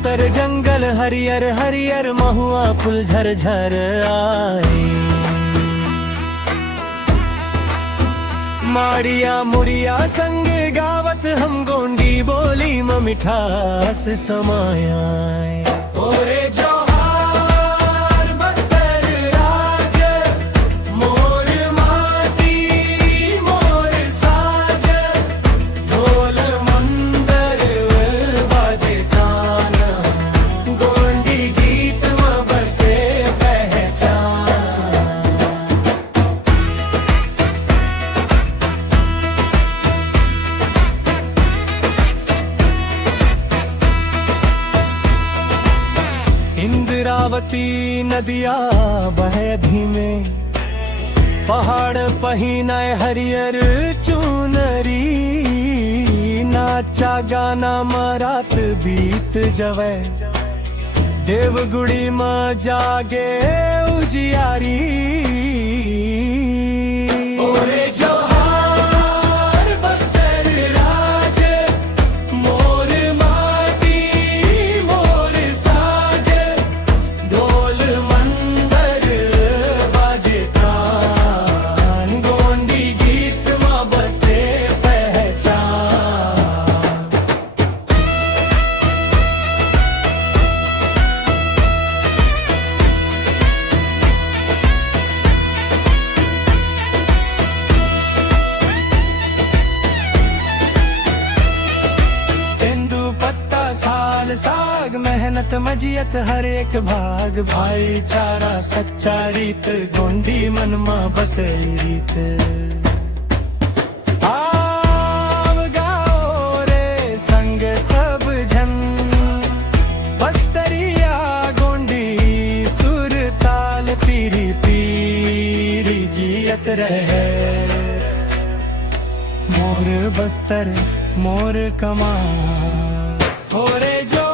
बस्तर जंगल हरियर हरियर महुआ फूल झरझर आए। माड़िया मुरिया संग गावत हम गोंडी बोली में मिठास समाया। ओरे जोहार बस्तर राज, मोर माटी मोर साज, ढोल मंदर बाजे ताना, गोंडी गीत में बसे पहचान। इंद्रावती नदिया बहे धीमे, पहाड़ पहिनाए हरियर चुनरी, नाचा गाना मरात बीत जवे, देवगुड़ी में जागे उजियारी। ओरे जोहार बस्तर राज, मोर माटी मोर साज, ढोल मंदर बाजे तान, गोंडी गीत में बसे पहचान। साग मेहनत मजियत हर एक भाग, भाईचारा सच्चा रीत, गोंडी मन में बसे रीत। आव गाओ रे संग सब जन, बस्तरिया गोंडी सुर ताल पीरी पीरी जियत रहे। मोर बस्तर मोर कमाल, ओरे जो